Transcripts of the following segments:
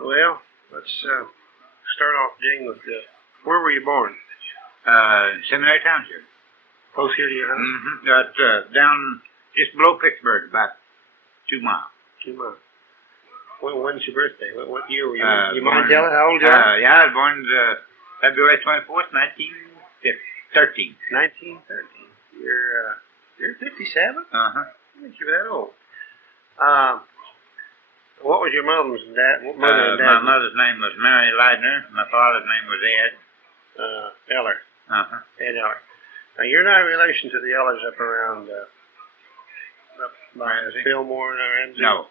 Well, let's start off, Jane, with where were you born? Seminary Township. Close here to your house? Mm-hmm. Down just below Pittsburg, about 2 miles. 2 miles. When's your birthday? What year were you? You Born, mind telling how old you are? Yeah, I was born February 24th, 1913. 1913. You're 57? Uh-huh. I think you're that old. What was your mother and dad? My mother's name was Mary Leidner. My father's name was Ed. Eller. Uh-huh. Ed Eller. Now, you're not in relation to the Ellers up around up by Fillmore and Ramsey? No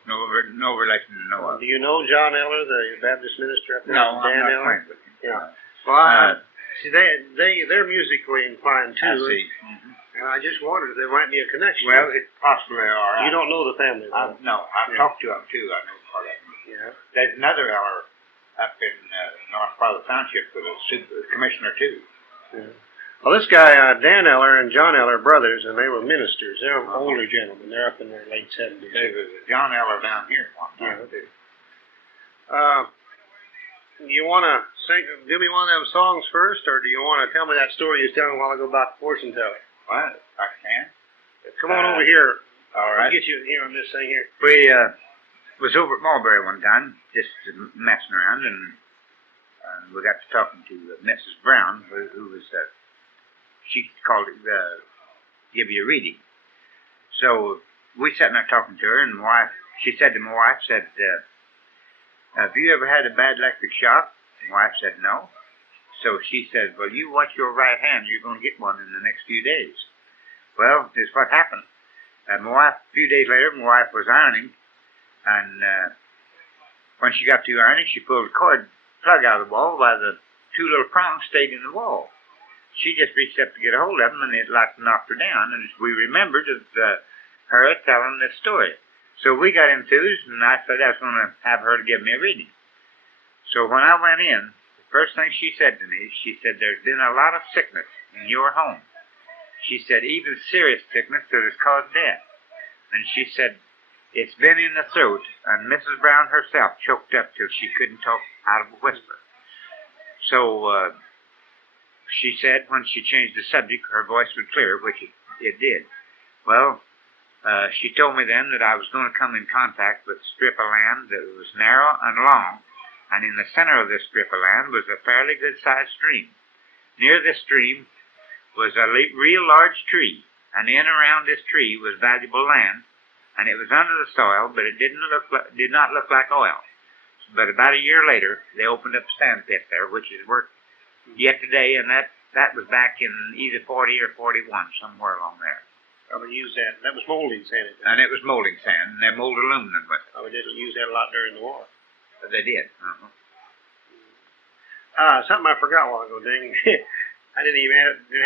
relation to no other. Do you know John Eller, the Baptist minister up there? No, I'm not Eller? acquainted with him. Yeah. Well, see, they're musically inclined too. I see. Mm-hmm. And I just wondered if there might be a connection. Well, it possibly are. You don't know the family, though? No, I've talked to them too. I know part of them. Yeah. There's another Eller up in North part of the township with a commissioner too. Yeah. Well, this guy, Dan Eller and John Eller, brothers, and they were ministers. They're older gentlemen. They're up in their late 70s. There was John Eller down here one time. Yeah. You want to give me one of them songs first, or do you want to tell me that story you was telling a while ago about the fortune teller? Well, I can. Come on over here. All right. I'll get you here on this thing here. We was over at Mulberry one time, just messing around, and we got to talking to Mrs. Brown, who was she called it give you a reading. So we sat there talking to her, and she said to my wife, have you ever had a bad electric shock? My wife said no. So she said, well, you watch your right hand. You're going to get one in the next few days. Well, this is what happened. A few days later, my wife was ironing, and when she got through ironing, she pulled a cord plug out of the wall while the 2 little prongs stayed in the wall. She just reached up to get a hold of them, and it like knocked her down, and we remembered of her telling this story. So we got enthused, and I said I was going to have her to give me a reading. So when I went in, the first thing she said to me, she said, there's been a lot of sickness in your home. She said, even serious sickness that has caused death. And she said, it's been in the throat, and Mrs. Brown herself choked up till she couldn't talk out of a whisper. So she said when she changed the subject, her voice would clear, which it did. Well, she told me then that I was going to come in contact with a strip of land that was narrow and long, and in the center of this strip of land was a fairly good-sized stream. Near this stream was a real large tree, and in and around this tree was valuable land, and it was under the soil, but it did not look like oil. But about a year later, they opened up a sand pit there, which is worked yet today, and that was back in either 40 or 41, somewhere along there. Probably used that. That was molding sand. And it was molding sand, and they molded aluminum with it. Oh, we didn't use that a lot during the war. But they did. Something I forgot a while ago, dang. I didn't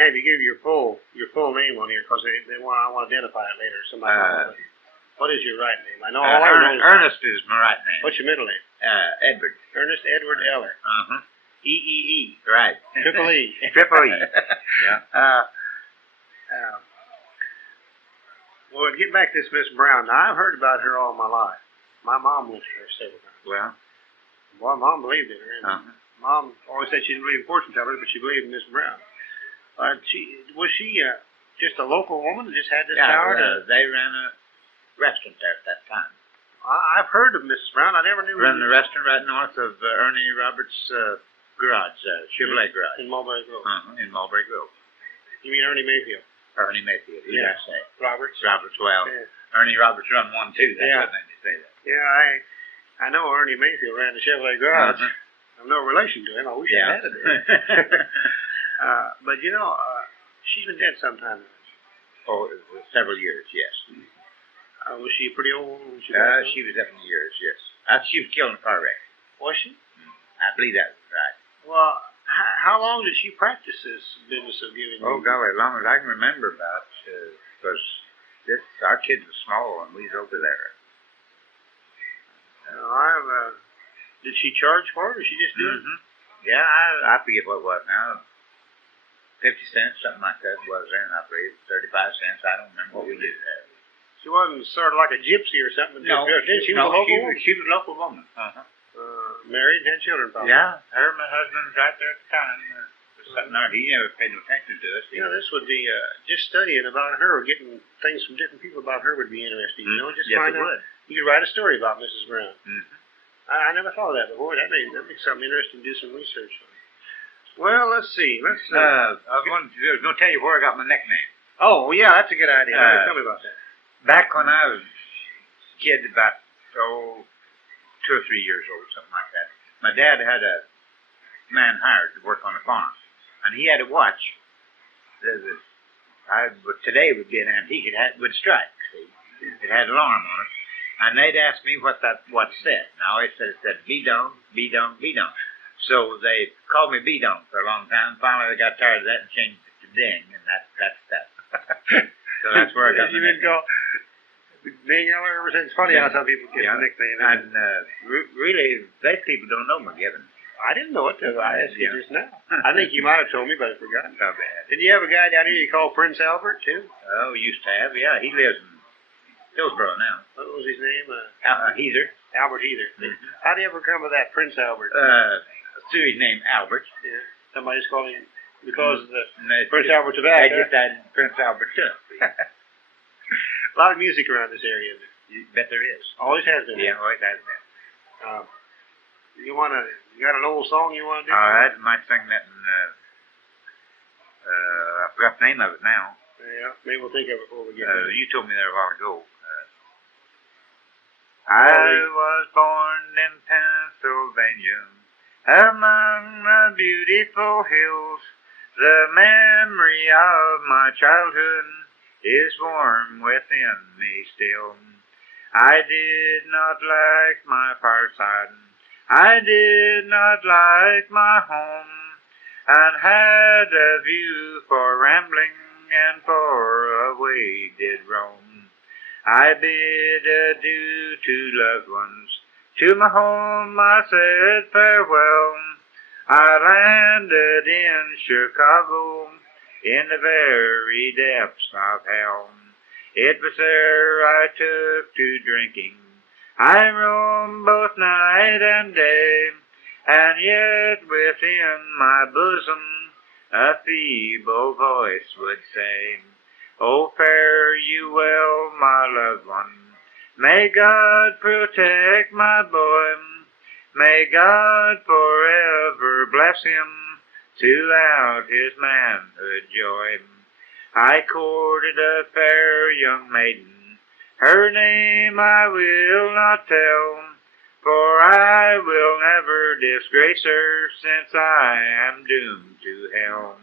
have you give your full name on here because I want to identify it later. Somebody. What is your right name? I know all I know is Ernest is my right name. What's your middle name? Edward. Ernest Edward Eller. E-E-E. Right. Triple E. Triple E. Yeah. Well, to get back to this Miss Brown, now, I've heard about her all my life. My mom went to her several times. Well. Boy, Mom believed in her. And Mom always said she didn't believe in fortune tellers, but she believed in Miss Brown. Was she just a local woman that just had this power? They ran a restaurant there at that time. I've heard of Mrs. Brown. I never knew. Ran the restaurant right north of Ernie Roberts' garage, Chevrolet garage. In Mulberry Grove. In Mulberry Grove. You mean Ernie Mayfield? Ernie Mayfield, you gotta say. Roberts, well. Yeah. Ernie Roberts run one too. That's what made me say that. Yeah, I know Ernie Mayfield ran the Chevrolet garage. I'm no relation to him. I wish I had it. But you know, she's been dead some time. Oh, several years, yes. Was she pretty old? She was up in the years, yes. She was killed in a car wreck. Was she? I believe that was right. Well, how long did she practice this business of giving? Oh, golly, as long as I can remember about, because our kids were small and we was over there. Did she charge for it, or she just do it? Yeah, I forget what it was now. 50 cents, something like that was then, I believe. 35 cents, I don't remember what we did there. She wasn't sort of like a gypsy or something? No, she was a local woman. She was a local woman. Married and had children, probably. Yeah, her and my husband was right there at the time. Sitting there, he never paid no attention to us. You know, this would be, just studying about her, or getting things from different people about her would be interesting. You know, just yes, find it out. would. You could write a story about Mrs. Brown. Mm-hmm. I never thought of that before. That'd be something interesting to do some research on. Well, let's see. I was going to tell you where I got my nickname. Oh, yeah, that's a good idea. Tell me about that. Back when I was a kid, about 2 or 3 years old, something like that, my dad had a man hired to work on a farm. And he had a watch. Today would be an antique. It would strike. See? It had an alarm on it. And they'd ask me what that watch said. Now it said be-dong, be-dong, be-dong. So they called me be-dong for a long time. Finally they got tired of that and changed it to ding. And that's that. So that's where I got you didn't go ding, Eller? It's funny how some people get the nickname. And really, those people don't know McGivens. I didn't know it till I asked you just now. I think you might have told me, but I forgot. Not bad. Did you have a guy down here you called Prince Albert, too? Oh, used to have, yeah. He lives in Hillsboro now. What was his name? Heather. Albert Heather. Mm-hmm. How did you ever come to that Prince Albert? Through his name, Albert. Yeah. Somebody's calling him because of the Prince Albert tobacco. I just added Prince Albert too. A lot of music around this area. You bet there is. Always has been. Yeah, always has been. You got an old song you want to do? All right, I might sing that in, I forgot the name of it now. Yeah, maybe we'll think of it before we get there. You told me that a while ago. I was born in Pennsylvania, among the beautiful hills. The memory of my childhood is warm within me still. I did not like my fireside. I did not like my home, and had a view for rambling, and for away did roam. I bid adieu to loved ones, to my home I said farewell. I landed in Chicago, in the very depths of hell. It was there I took to drinking. I roamed both night and day, and yet within my bosom a feeble voice would say, "Oh, fare you well, my loved one. May God protect my boy. May God forever bless him throughout his manhood joy." I courted a fair young maiden. Her name I will not tell, for I will never disgrace her, since I am doomed to hell.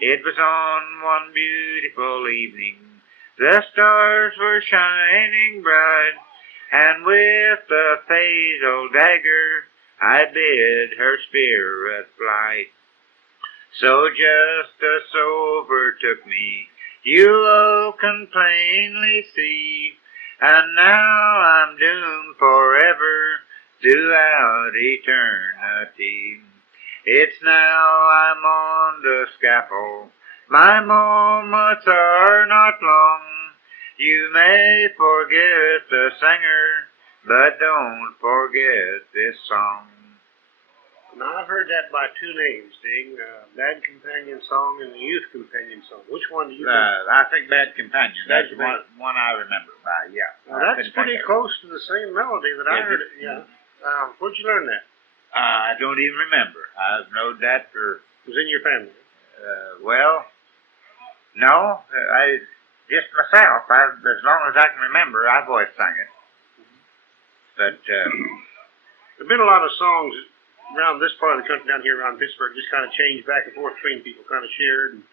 It was on one beautiful evening, the stars were shining bright, and with the fatal dagger I bid her spirit flight. So justice overtook me, you all can plainly see, and now I'm doomed forever throughout eternity. It's now I'm on the scaffold, my moments are not long. You may forget the singer, but don't forget this song. Now, I've heard that by two names, Ding. Bad Companion Song and the Youth Companion Song. Which one do you think? I think Bad Companion. That's the one I remember by, yeah. Well, that's pretty close to the same melody that I heard it. Yeah. Where'd you learn that? I don't even remember. I've known that for... It was in your family? Well, no. Just myself. As long as I can remember, I've always sang it. But... there have been a lot of songs around this part of the country, down here around Pittsburg, just kind of changed back and forth between people, kind of shared. And,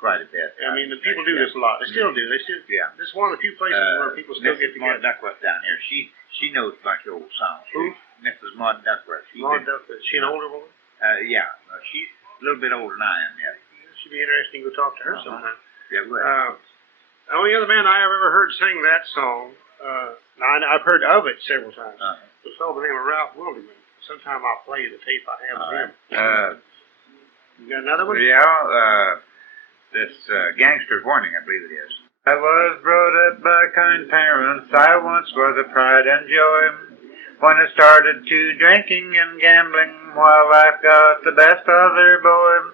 quite a bit. I mean, the people do this a lot. They still do. They still. Yeah. This is one of the few places where people still get together. Mrs. Duckworth down here. She knows a bunch of old songs. Who? Mrs. Maud Duckworth. Maud Duckworth. Is she an older woman? Yeah. She's a little bit older than I am. Yeah. It should be interesting to go talk to her sometime. Yeah, well. The only other man I have ever heard sing that song, now I've heard of it several times, was a fellow by the name of Ralph Wilderman. Sometime I'll play the tape I have of him. You got another one? Yeah, this Gangster's Warning, I believe it is. I was brought up by kind parents. I once was a pride and joy. when I started to drinking and gambling while life got the best of her, boy.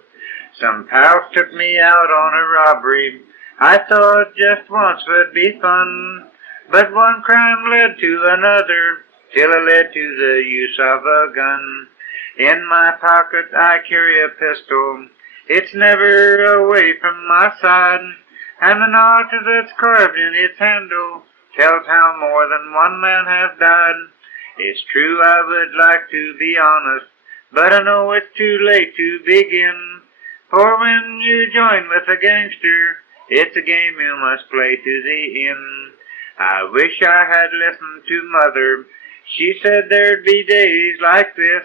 Some pals took me out on a robbery. I thought just once would be fun, but one crime led to another, till it led to the use of a gun. In my pocket I carry a pistol. It's never away from my side, and the knot that's carved in its handle tells how more than one man has died. It's true I would like to be honest, but I know it's too late to begin. For when you join with a gangster, it's a game you must play to the end. I wish I had listened to Mother. She said there'd be days like this.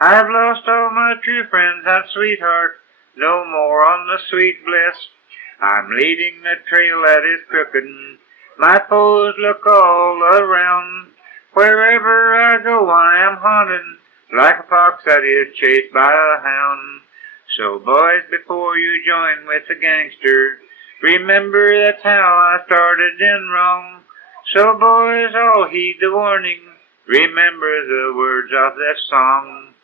I've lost all my true friends and sweethearts, no more on the sweet bliss. I'm leading the trail that is crooked. My foes look all around. Wherever I go I am haunted, like a fox that is chased by a hound. So boys, before you join with a gangster, remember that's how I started in wrong. So boys, all heed the warning. Remember the words of this song.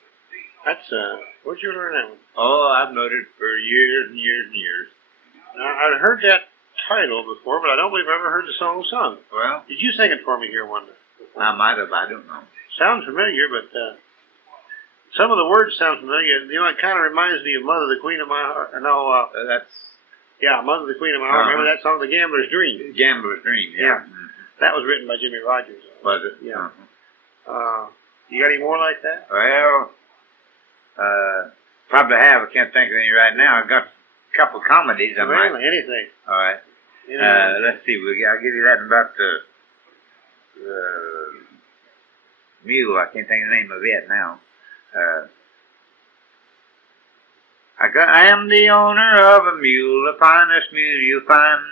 That's, where'd you learn that one? Oh, I've known it for years and years and years. Now, I'd heard that title before, but I don't believe I ever heard the song sung. Well, Did you sing it for me here one day? I might have, I don't know. Sounds familiar, but some of the words sound familiar. You know, it kind of reminds me of Mother, the Queen of My Heart. No, That's yeah, Mother, the Queen of My Heart. Remember that song, The Gambler's Dream? Gambler's Dream, yeah. That was written by Jimmy Rogers. Was it? Yeah. You got any more like that? Well, probably have. I can't think of any right now. I've got a couple comedies. Really, anything. All right. Anything. Let's see. I'll give you that about the Mule. I can't think of the name of it now. I am the owner of a mule, the finest mule you'll find.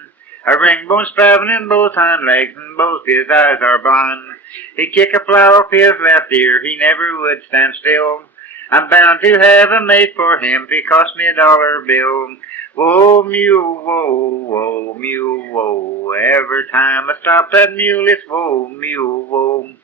A ringbone spavin in both hind legs, and both his eyes are blind. He'd kick a flower off his left ear, he never would stand still. I'm bound to have a mate for him if he cost me $1 bill. Whoa, mule, whoa, whoa, mule, whoa. Every time I stop that mule, it's whoa, mule, whoa.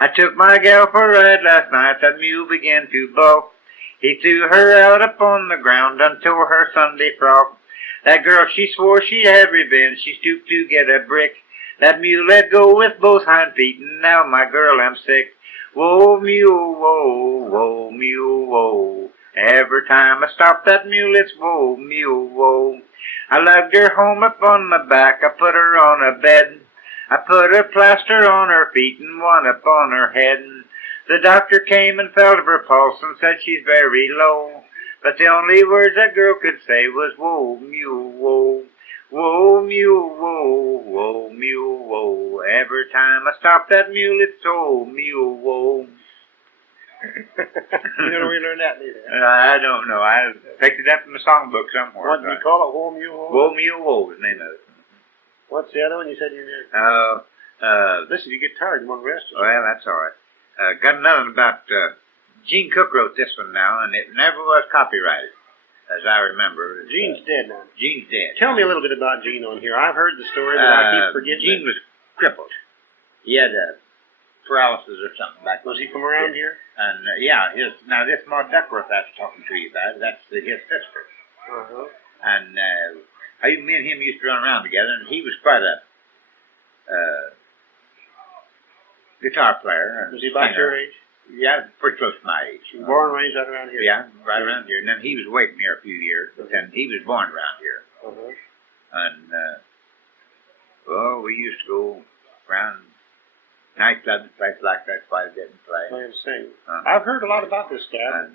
I took my gal for a ride last night, that mule began to balk. He threw her out upon the ground and tore her Sunday frock. That girl, she swore she'd have revenge, she stooped to get a brick. That mule let go with both hind feet, and now my girl I'm sick. Whoa, mule, whoa, whoa, mule, whoa. Every time I stop that mule, it's whoa, mule, whoa. I lugged her home up on my back, I put her on a bed. I put a plaster on her feet and one upon her head. The doctor came and felt of her pulse and said she's very low. But the only words that girl could say was whoa, mule, whoa. Whoa, mule, whoa, whoa, mule, whoa. Every time I stop that mule, it's whoa, mule, whoa. You know where you learned that, neither. I don't know. I picked it up in the songbook somewhere. What did you call it? Whoa, mule, whoa? Whoa, mule, whoa is the name of it. What's the other one you said you did? Listen, you get tired, you want to rest. Well, that's all right. Got another one about, Gene Cook wrote this one now, and it never was copyrighted, as I remember. Gene's dead now. Gene's dead. Tell me a little bit about Gene on here. I've heard the story, but I keep forgetting. Gene was crippled. He had paralysis or something back. Was he from around here? And yeah, now this Maud Duckworth I was talking to you about, that's his sister. Uh-huh. And me and him used to run around together, and he was quite a guitar player. Was he about your age? Yeah, pretty close to my age. Born and raised right around here? Yeah, right around here. And then he was away from here a few years, but then he was born around here. Uh-huh. And, well, we used to go around nightclubs and places like that quite a bit and play. Play and sing. I've heard a lot about this guy. And,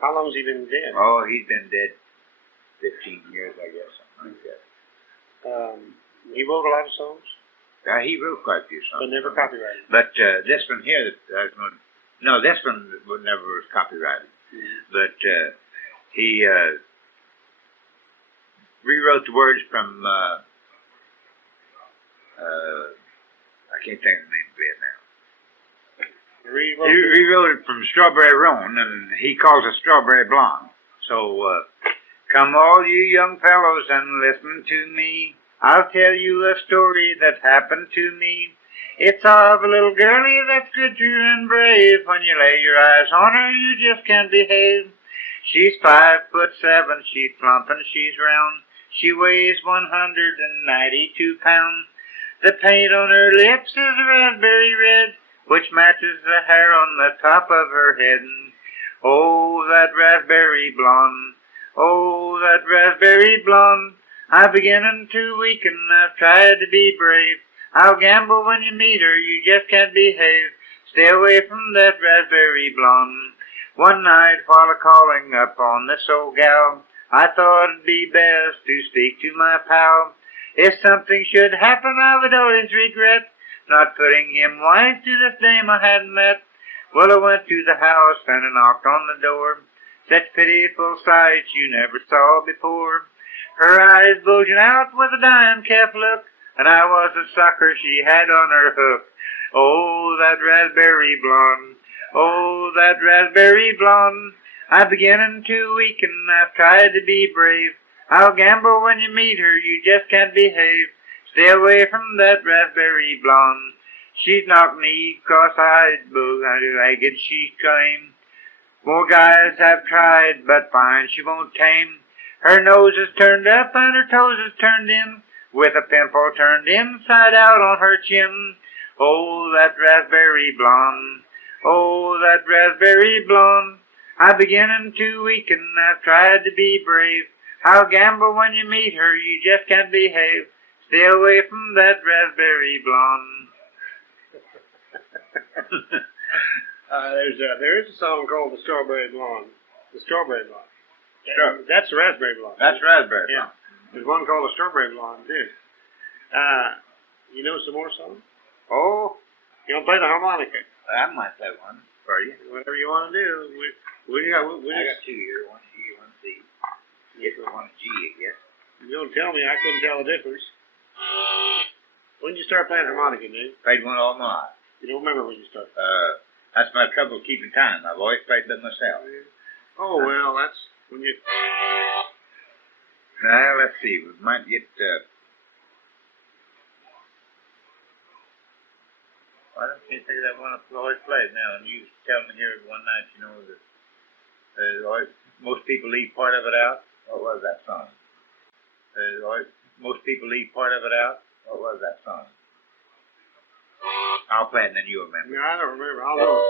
how long has he been dead? Oh, he's been dead 15 years, I guess, something like that. He wrote a lot of songs? He wrote quite a few songs. But never copyrighted? But this one here, this one never was copyrighted. Mm-hmm. But he rewrote the words from, I can't think of the name of it now. He rewrote it from Strawberry Roan, and he calls it Strawberry Blonde. So, come all you young fellows and listen to me. I'll tell you a story that happened to me. It's of a little girlie that's good, true, and brave. When you lay your eyes on her, you just can't behave. She's 5'7", she's plump and she's round. She weighs 192 pounds. The paint on her lips is raspberry red, which matches the hair on the top of her head. Oh, that raspberry blonde. Oh, that raspberry blonde. I'm beginning to weaken, I've tried to be brave. I'll gamble when you meet her, you just can't behave. Stay away from that raspberry blonde. One night while a-calling up on this old gal, I thought it'd be best to speak to my pal. If something should happen, I would always regret not putting him wife to this dame I hadn't met. Well, I went to the house and I knocked on the door. Such pitiful sights you never saw before. Her eyes bulging out with a dying calf look, and I was the sucker she had on her hook. Oh, that raspberry blonde. Oh, that raspberry blonde. I'm beginning to weaken, I've tried to be brave. I'll gamble when you meet her, you just can't behave. Stay away from that raspberry blonde. She's knock-kneed, cross-eyed, bow-legged, she's claimed. More guys have tried, but find she won't tame. Her nose is turned up and her toes is turned in, with a pimple turned inside out on her chin. Oh, that raspberry blonde. Oh, that raspberry blonde. I'm beginning to weaken, I've tried to be brave. I'll gamble when you meet her, you just can't behave. Stay away from that raspberry blonde. There is a song called The Strawberry Blonde. The Strawberry Blonde. Sure. That's the Raspberry Blonde. That's raspberry Yeah. blonde. There's one called The Strawberry Blonde, too. You know some more songs? Oh, You want to play the harmonica? I might play one for you. Whatever you want to do. I got two here, one C, one C. This one G, I guess. You don't tell me, I couldn't tell the difference. When did you start playing harmonica, Dave? Played one all my life. You don't remember when you started? That's my trouble keeping time. I've always played by myself. Oh, well, that's when you... Now, let's see. We might get, I don't think that one I've always played now. And you tell me here one night, you know, that most people leave part of it out. What was that song? Most people leave part of it out. What was that song? I'll play it and then you'll remember. Yeah, I don't remember. I'll know.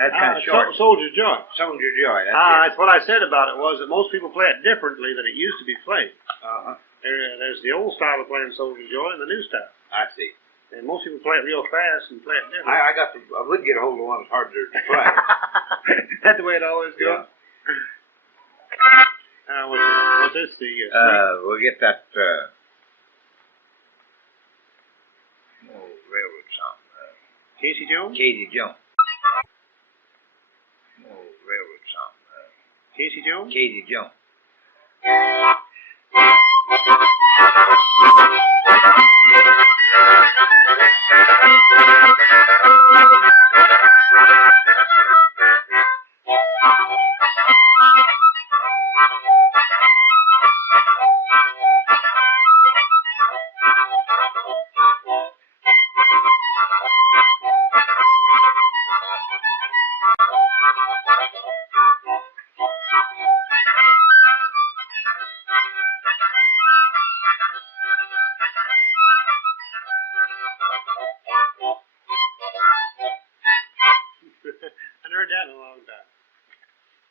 That's kind of short. Soldier Joy. Soldier Joy. That's what I said about it was that most people play it differently than it used to be played. Uh-huh. There's the old style of playing Soldier Joy and the new style. I see. And most people play it real fast and play it different. I would get a hold of one that's harder to play. That's the way it always goes. Yeah. What's this? We'll get that railroad song. Casey Jones? Casey Jones. Railroad song. Casey Jones? Casey Jones.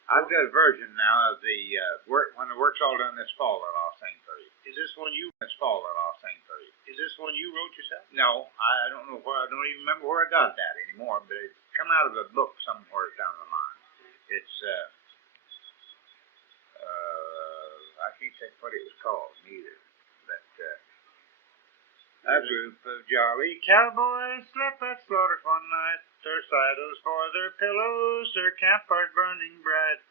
I've got a version now of the when the work's all done this fall that I'll sing for you. Is this one you? This fall that I'll sing for you. Is this one you wrote yourself? No, I don't know where. I don't even remember where I got that anymore. But it's come out of a book somewhere down the line. It's I can't say what it was called neither. But a group of jolly cowboys slept at Slaughter's one night. Their saddles for their pillows, their campfires burning bright.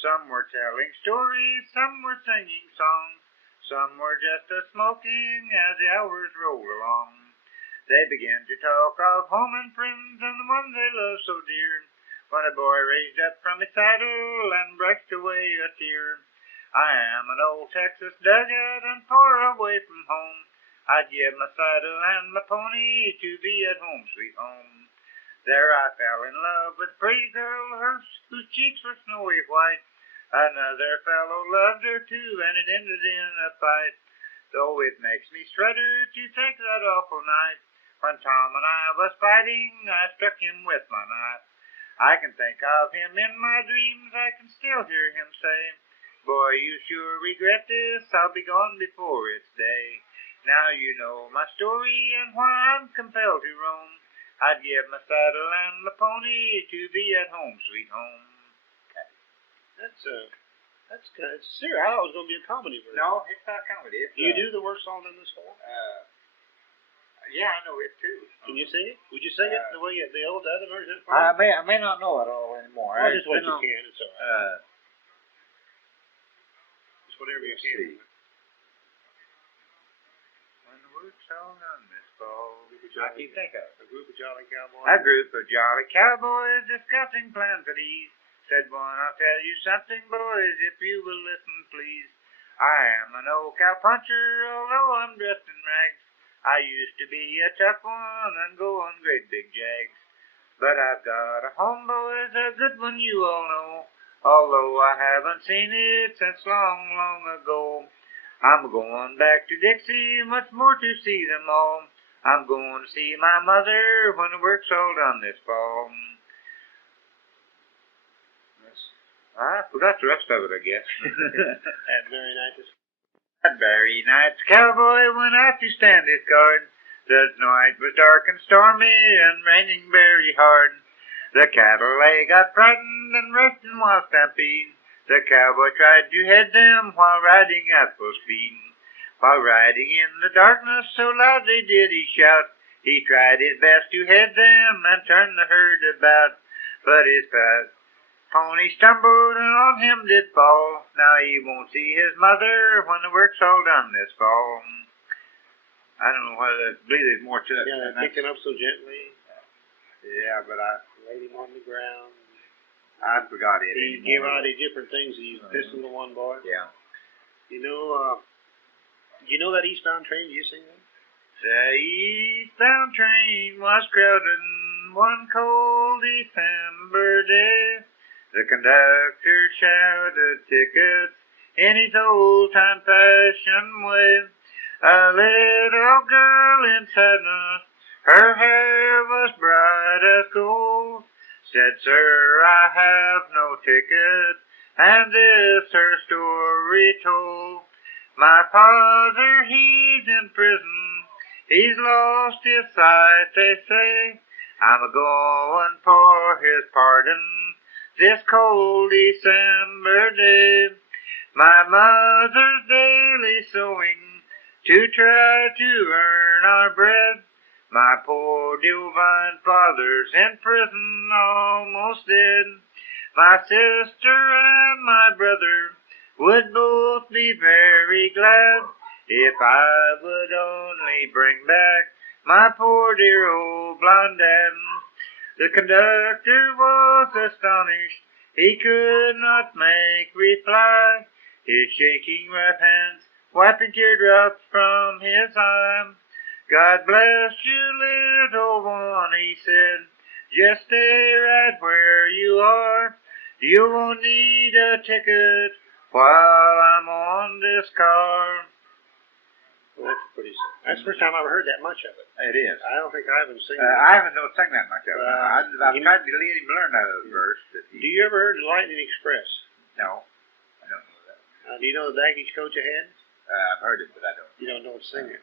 Some were telling stories, some were singing songs, some were just a-smoking as the hours rolled along. They began to talk of home and friends and the one they loved so dear, when a boy raised up from his saddle and brushed away a tear. I am an old Texas dugout and far away from home. I'd give my saddle and my pony to be at home, sweet home. There I fell in love with a pretty girl, whose cheeks were snowy white. Another fellow loved her too, and it ended in a fight. Though it makes me shudder to think that awful night, when Tom and I was fighting, I struck him with my knife. I can think of him in my dreams, I can still hear him say, "Boy, you sure regret this, I'll be gone before it's day." Now you know my story and why I'm compelled to roam. I'd give my saddle and my pony to be at home, sweet home. That's kind of serious. I thought it was going to be a comedy version. No, it's not comedy. It's, Do you do the worst song in this song? Yeah, I know it too. Can you sing it? Would you sing it the way the other version? I may not know it all anymore. Well, just what you can. It's all right. Just whatever you can. When the work's all done this fall, I can think of A group of jolly cowboys. a group of jolly cowboys discussing plans at ease. Said one, "I'll tell you something, boys, if you will listen, please. I am an old cowpuncher, although I'm dressed in rags. I used to be a tough one and go on great big jags. But I've got a home, boys, a good one you all know, although I haven't seen it since long, long ago. I'm going back to Dixie, much more to see them all. I'm going to see my mother when the work's all done this fall." I forgot the rest of it, I guess. That very night's cowboy went out to stand his guard. The night was dark and stormy and raining very hard. The cattle they got frightened and raced in wild stampede. The cowboy tried to head them while riding at full speed. While riding in the darkness so loudly did he shout, he tried his best to head them and turn the herd about. But his pony stumbled and on him did fall. Now he won't see his mother when the work's all done this fall. I don't know whether I believe there's more to it. Yeah, they're picking up so gently. Yeah, but I Laid him on the ground. forgot it. He gave out these different things. He pistoled the one boy. Yeah. You know that eastbound train? Do you sing that? The eastbound train was crowded one cold December day. The conductor shouted tickets in his old-time fashioned way. A little girl in sadness, her hair was bright as gold, said, "Sir, I have no ticket," and this her story told. "My father, he's in prison, he's lost his sight, they say. I'm a-going for his pardon this cold December day. My mother's daily sewing to try to earn our bread. My poor divine father's in prison almost dead. My sister and my brother would both be very glad if I would only bring back my poor dear old blonde dad." The conductor was astonished, he could not make reply, his shaking rough hands wiping teardrops from his eye. "God bless you, little one," he said, "just stay right where you are. You won't need a ticket while I'm on this car." Well, that's pretty song. That's the first time I've ever heard that much of it. It is. I don't think I haven't seen it. I haven't sung that much of it. I've you- tried to let him learn that verse. Do you ever heard the Lightning Express? No, I don't know that. Do you know the baggage coach ahead? I've heard it, but I don't. You don't know it, sing it.